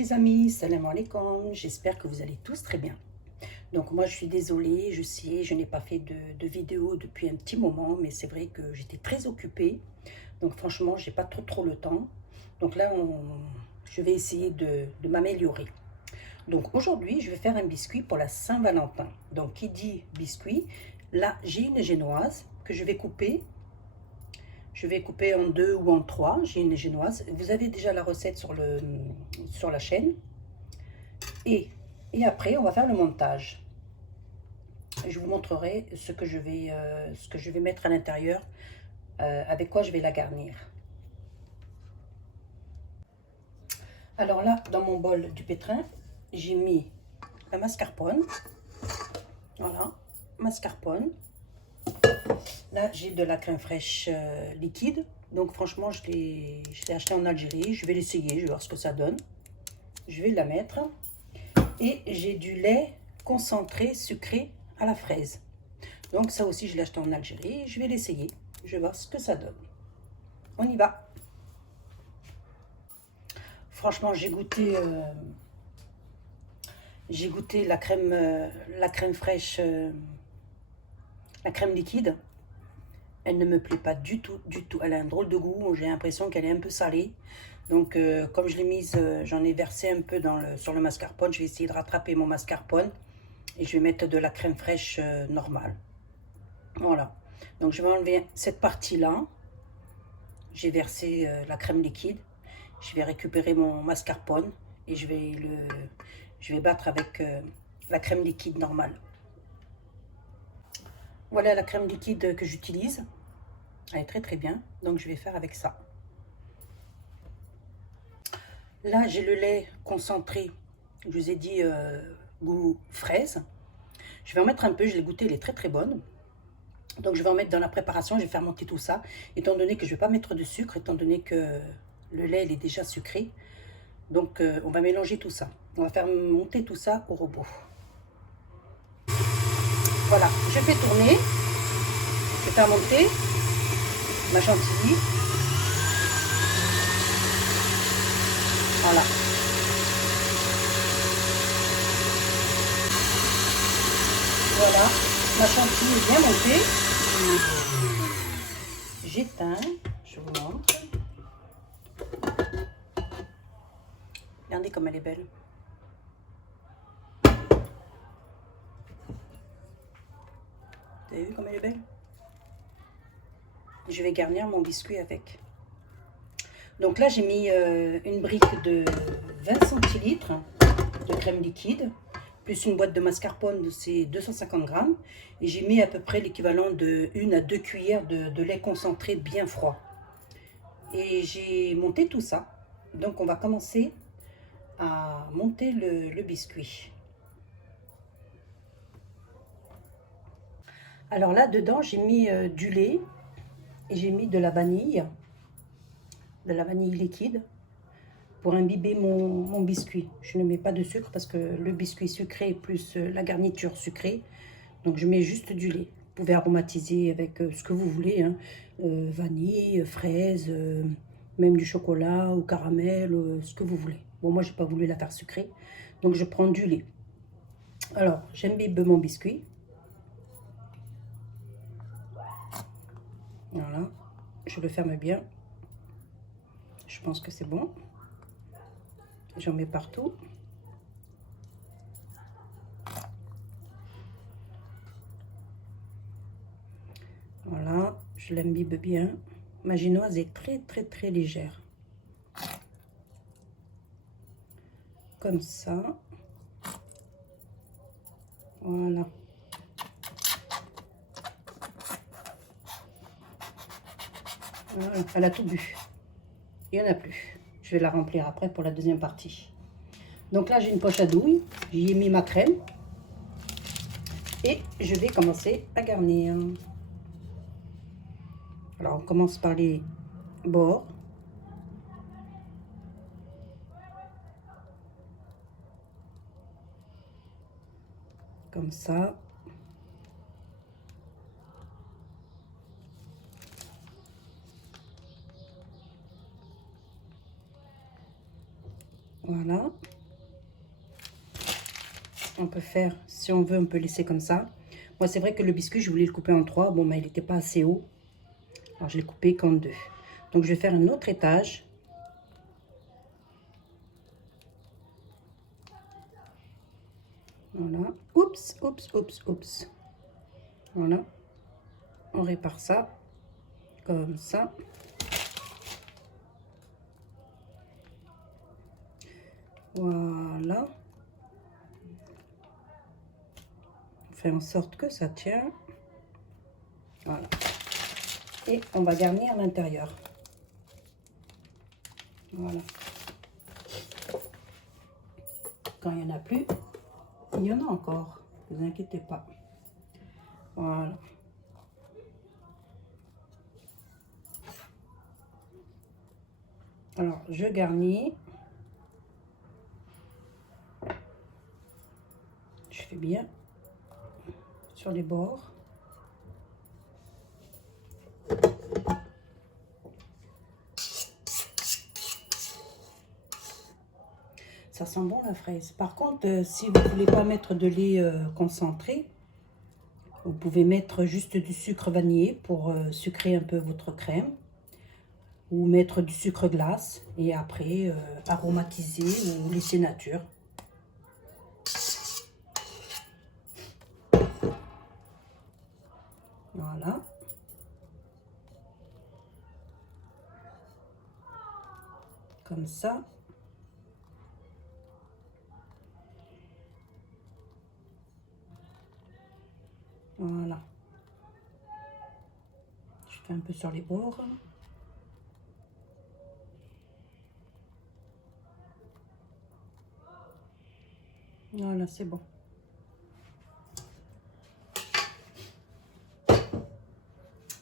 les amis, salam alaikum, j'espère que vous allez tous très bien. Donc moi je suis désolée, je sais, je n'ai pas fait de vidéo depuis un petit moment, mais c'est vrai que j'étais très occupée. Donc franchement, j'ai pas trop le temps. Donc là, je vais essayer de m'améliorer. Donc aujourd'hui, je vais faire un biscuit pour la Saint-Valentin. Donc qui dit biscuit, là j'ai une génoise que je vais couper. Je vais couper en deux ou en trois. J'ai une génoise. Vous avez déjà la recette sur la chaîne. Et après, on va faire le montage. Je vous montrerai ce que je vais mettre à l'intérieur, avec quoi je vais la garnir. Alors là, dans mon bol du pétrin, j'ai mis la mascarpone. Voilà, mascarpone. Là, j'ai de la crème fraîche liquide. Donc franchement, je l'ai acheté en Algérie. Je vais l'essayer, je vais voir ce que ça donne. Je vais la mettre. Et j'ai du lait concentré sucré à la fraise. Donc ça aussi, je l'ai acheté en Algérie. Je vais l'essayer. Je vais voir ce que ça donne. On y va. Franchement, j'ai goûté la crème fraîche, la crème liquide. Elle ne me plaît pas du tout, du tout. Elle a un drôle de goût. J'ai l'impression qu'elle est un peu salée. Donc, comme je l'ai mise, j'en ai versé un peu sur le mascarpone. Je vais essayer de rattraper mon mascarpone. Et je vais mettre de la crème fraîche normale. Voilà. Donc, je vais enlever cette partie-là. J'ai versé la crème liquide. Je vais récupérer mon mascarpone. Et je vais battre avec la crème liquide normale. Voilà la crème liquide que j'utilise. Elle est très bien. Donc, je vais faire avec ça. Là, j'ai le lait concentré, je vous ai dit goût fraise. Je vais en mettre un peu, je l'ai goûté, elle est très bonne. Donc je vais en mettre dans la préparation, je vais faire monter tout ça. Étant donné que je ne vais pas mettre de sucre, étant donné que le lait il est déjà sucré. Donc on va mélanger tout ça. On va faire monter tout ça au robot. Voilà, je fais tourner. Je vais faire monter ma chantilly. Voilà. Voilà, ma chantilly est bien montée. J'éteins, je vous montre. Regardez comme elle est belle. Vous avez vu comme elle est belle? Je vais garnir mon biscuit avec. Donc là, j'ai mis une brique de 20 centilitres de crème liquide, plus une boîte de mascarpone, c'est 250 grammes. Et j'ai mis à peu près l'équivalent de 1 à 2 cuillères de lait concentré bien froid. Et j'ai monté tout ça. Donc on va commencer à monter le biscuit. Alors là, dedans, j'ai mis du lait et j'ai mis de la vanille liquide pour imbiber mon biscuit. Je ne mets pas de sucre parce que le biscuit sucré plus la garniture sucrée. Donc je mets juste du lait. Vous pouvez aromatiser avec ce que vous voulez, hein. Vanille, fraise, même du chocolat ou caramel, ce que vous voulez. Bon, moi, j'ai pas voulu la faire sucrée, donc je prends du lait. Alors, j'imbibe mon biscuit. Voilà, je le ferme bien. Je pense que c'est bon. J'en mets partout. Voilà, je l'imbibe bien. Ma génoise est très légère. Comme ça. Voilà. Voilà, elle a tout bu. Il n'y en a plus. Je vais la remplir après pour la deuxième partie. Donc là, j'ai une poche à douille. J'y ai mis ma crème. Et je vais commencer à garnir. Alors, on commence par les bords. Comme ça. Voilà. On peut faire, si on veut, on peut laisser comme ça. Moi, c'est vrai que le biscuit, je voulais le couper en 3. Bon, mais il n'était pas assez haut. Alors, je l'ai coupé qu'en 2. Donc, je vais faire un autre étage. Voilà. Oups, oups, oups, oups. Voilà. On répare ça. Comme ça. Voilà. On fait en sorte que ça tient. Voilà. Et on va garnir à l'intérieur. Voilà. Quand il n'y en a plus, il y en a encore. Ne vous inquiétez pas. Voilà. Alors, je garnis. Je fais bien sur les bords. Ça sent bon la fraise. Par contre, si vous ne voulez pas mettre de lait concentré, vous pouvez mettre juste du sucre vanillé pour sucrer un peu votre crème. Ou mettre du sucre glace et après aromatiser ou laisser nature. Voilà. Comme ça. Voilà. Je fais un peu sur les bords. Voilà, c'est bon.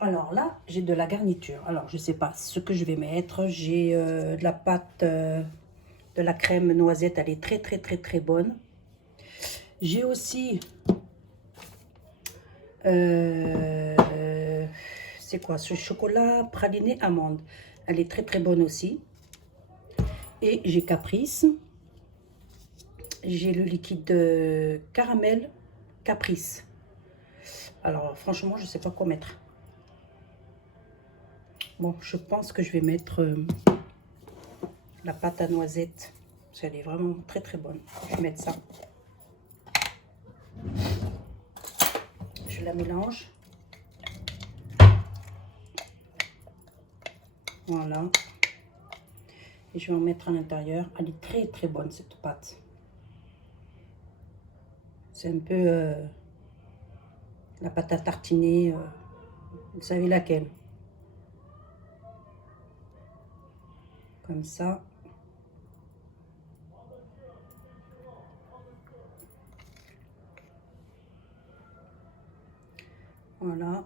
Alors là, j'ai de la garniture. Alors, je sais pas ce que je vais mettre. J'ai de la pâte, de la crème noisette. Elle est très, très, très, très bonne. J'ai aussi... c'est quoi ce chocolat praliné amande. Elle est très, très bonne aussi. Et j'ai Caprice. J'ai le liquide de caramel Caprice. Alors, franchement, je ne sais pas quoi mettre. Bon, je pense que je vais mettre la pâte à noisettes. Parce qu'elle est vraiment très, très bonne. Je vais mettre ça. Je la mélange. Voilà. Et je vais en mettre à l'intérieur. Elle est très, très bonne, cette pâte. C'est un peu la pâte à tartiner. Vous savez laquelle? Comme ça. Voilà.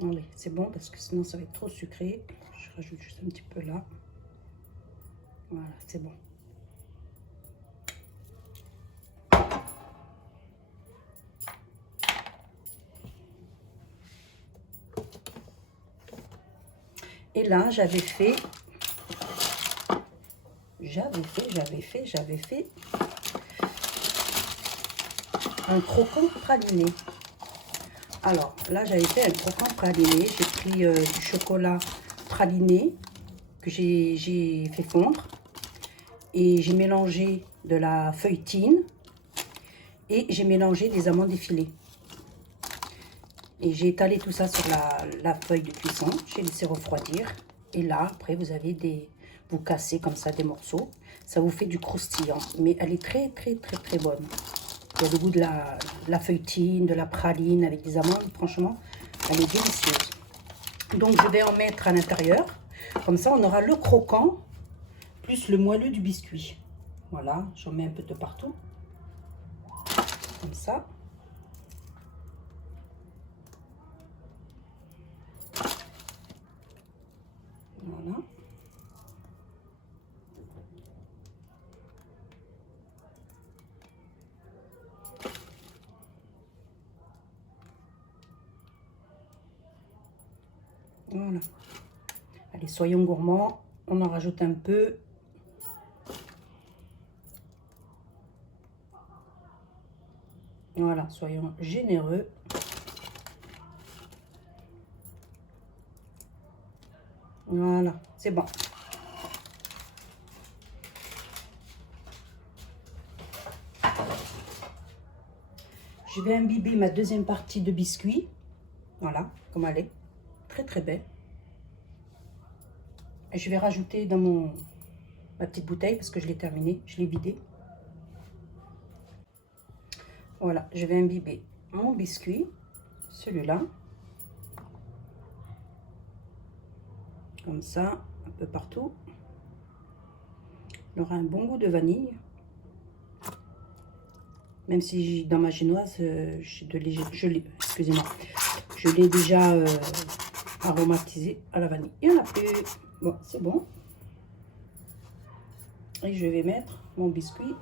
Allez, c'est bon parce que sinon ça va être trop sucré. Je rajoute juste un petit peu là. Voilà, c'est bon. Et là, j'avais fait un croquant praliné. Alors là, j'avais fait un croquant praliné. J'ai pris du chocolat praliné que j'ai fait fondre. Et j'ai mélangé de la feuilletine. Et j'ai mélangé des amandes effilées. Et j'ai étalé tout ça sur la feuille de cuisson. J'ai laissé refroidir. Et là, après, vous avez vous cassez comme ça des morceaux. Ça vous fait du croustillant. Mais elle est très, très, très, très bonne. Il y a le goût de la feuilletine, de la praline avec des amandes. Franchement, elle est délicieuse. Donc, je vais en mettre à l'intérieur. Comme ça, on aura le croquant plus le moelleux du biscuit. Voilà, j'en mets un peu de partout. Comme ça. Voilà. Voilà. Allez, soyons gourmands. On en rajoute un peu. Voilà, soyons généreux. Voilà, c'est bon. Je vais imbiber ma deuxième partie de biscuit. Voilà, comme elle est. Très très belle. Et je vais rajouter dans ma petite bouteille parce que je l'ai terminée, je l'ai vidée. Voilà, je vais imbiber mon biscuit, celui-là. Comme ça, un peu partout. Il aura un bon goût de vanille. Même si dans ma génoise, excusez-moi, je l'ai déjà aromatisé à la vanille. Il n'y en a plus. Bon, c'est bon. Et je vais mettre mon biscuit.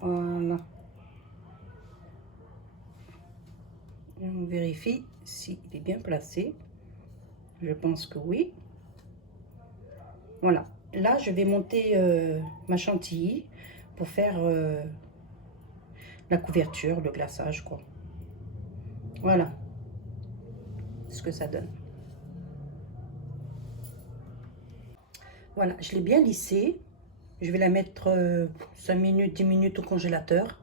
Voilà. Et on vérifie s'il est bien placé. Je pense que oui. Voilà. Là, je vais monter ma chantilly pour faire la couverture, le glaçage, quoi. Voilà ce que ça donne. Voilà, je l'ai bien lissé. Je vais la mettre 5 minutes, 10 minutes au congélateur.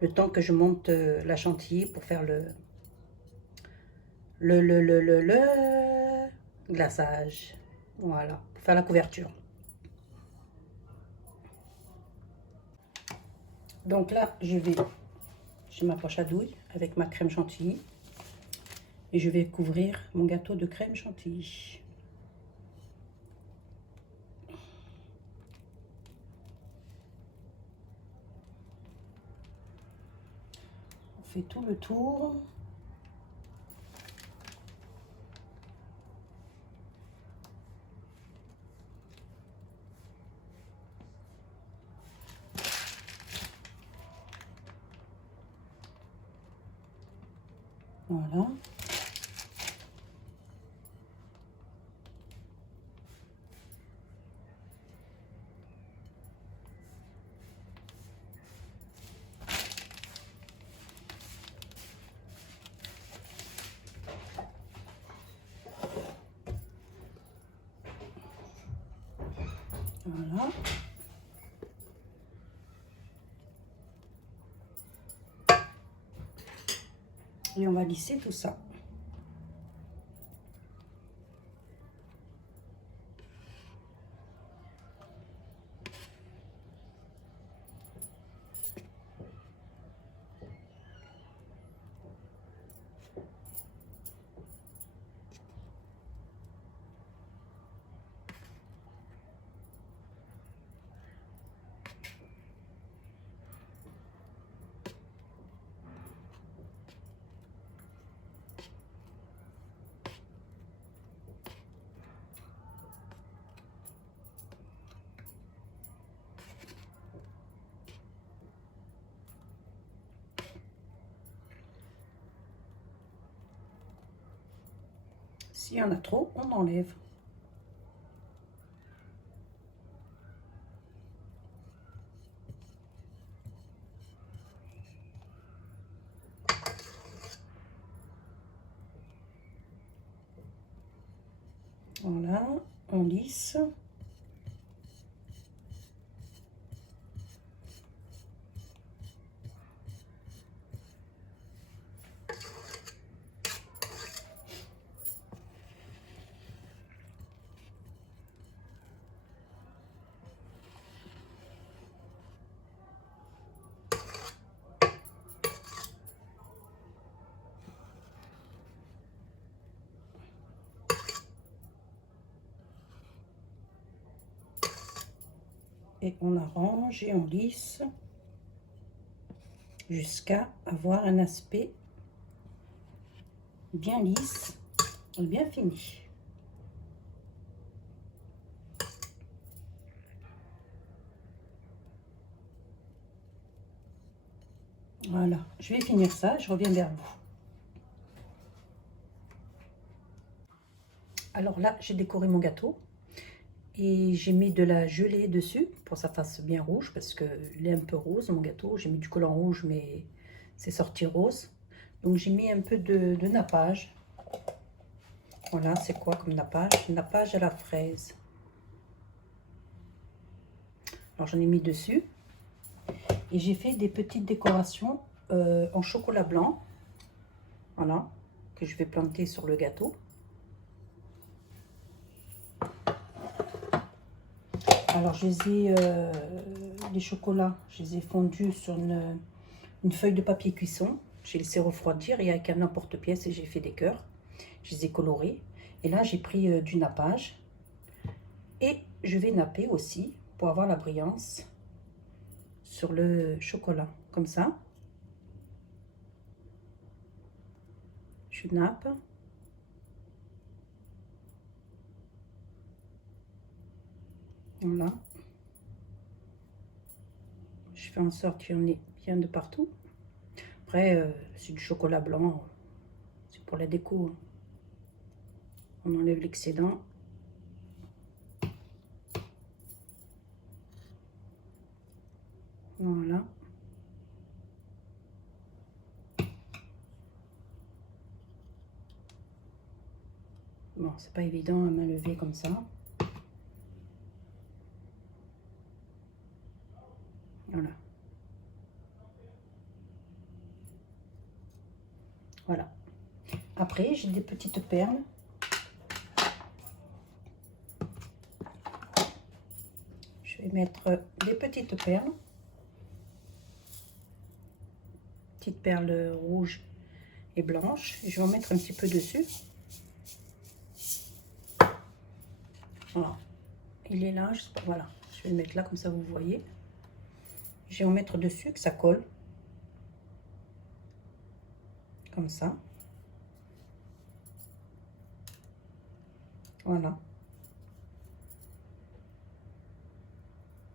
Le temps que je monte la chantilly pour faire le glaçage. Voilà, pour faire la couverture. Donc là, j'ai ma poche à douille avec ma crème chantilly. Et je vais couvrir mon gâteau de crème chantilly. On fait tout le tour. Voilà. Voilà. Et on va lisser tout ça. S'il y en a trop, on enlève. Voilà, on lisse. Et on arrange et on lisse jusqu'à avoir un aspect bien lisse et bien fini. Voilà, je vais finir ça, je reviens vers vous. Alors là, j'ai décoré mon gâteau et j'ai mis de la gelée dessus pour que ça fasse bien rouge parce qu'il est un peu rose mon gâteau. J'ai mis du collant rouge mais c'est sorti rose. Donc j'ai mis un peu de nappage. Voilà, c'est quoi comme nappage? Nappage à la fraise. Alors j'en ai mis dessus. Et j'ai fait des petites décorations en chocolat blanc. Voilà, que je vais planter sur le gâteau. Alors je les ai, les chocolats, je les ai fondus sur une feuille de papier cuisson. J'ai laissé refroidir et avec un emporte-pièce et j'ai fait des cœurs. Je les ai colorés. Et là j'ai pris du nappage. Et je vais napper aussi pour avoir la brillance sur le chocolat. Comme ça. Je nappe. Voilà. Je fais en sorte qu'il y en ait bien de partout. Après, c'est du chocolat blanc. C'est pour la déco. On enlève l'excédent. Voilà. Bon, c'est pas évident à main levée comme ça. Voilà. Voilà. Après, j'ai des petites perles. Je vais mettre des petites perles. Petites perles rouges et blanches. Et je vais en mettre un petit peu dessus. Voilà. Il est là, je sais pas, voilà. Je vais le mettre là, comme ça vous voyez. Je vais en mettre dessus, que ça colle. Comme ça. Voilà.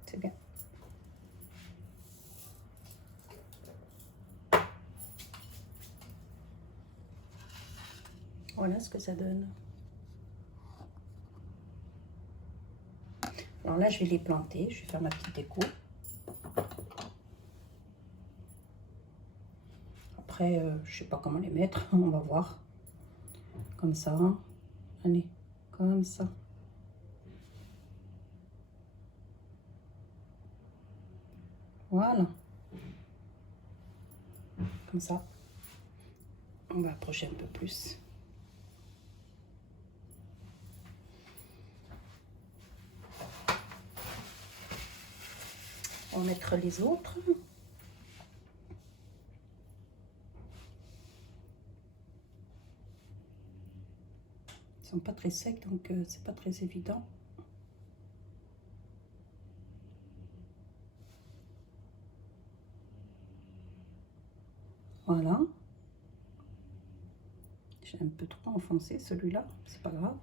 C'est bien. Voilà ce que ça donne. Alors là, je vais les planter. Je vais faire ma petite déco. Après, je sais pas comment les mettre. On va voir. Comme ça. Allez, comme ça. Voilà. Comme ça. On va approcher un peu plus. On va mettre les autres. Ils sont pas très secs, donc c'est pas très évident. Voilà. J'ai un peu trop enfoncé celui-là, c'est pas grave.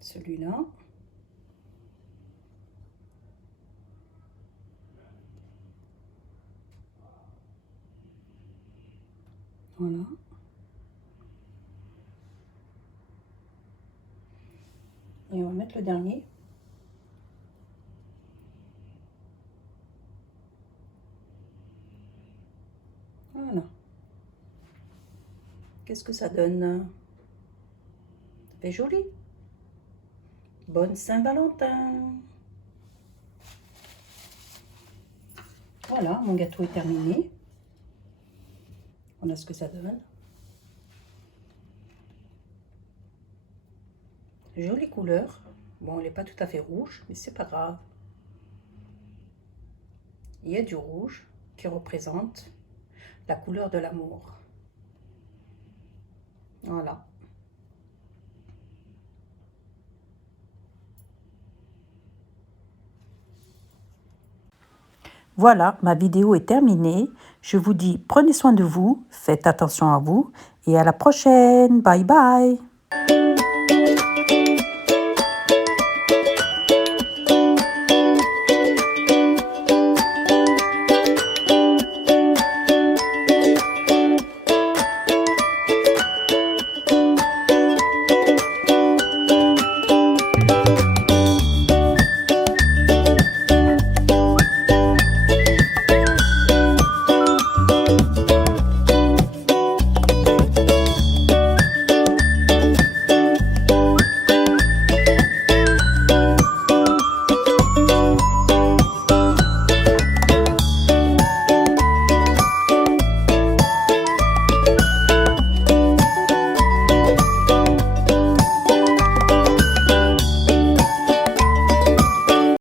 Celui-là. Voilà. Et on va mettre le dernier. Voilà. Qu'est-ce que ça donne? Ça fait joli. Bonne Saint-Valentin. Voilà, mon gâteau est terminé. Voilà ce que ça donne. Jolie couleur. Bon, elle n'est pas tout à fait rouge, mais c'est pas grave. Il y a du rouge qui représente la couleur de l'amour. Voilà. Voilà, ma vidéo est terminée. Je vous dis, prenez soin de vous, faites attention à vous et à la prochaine. Bye bye.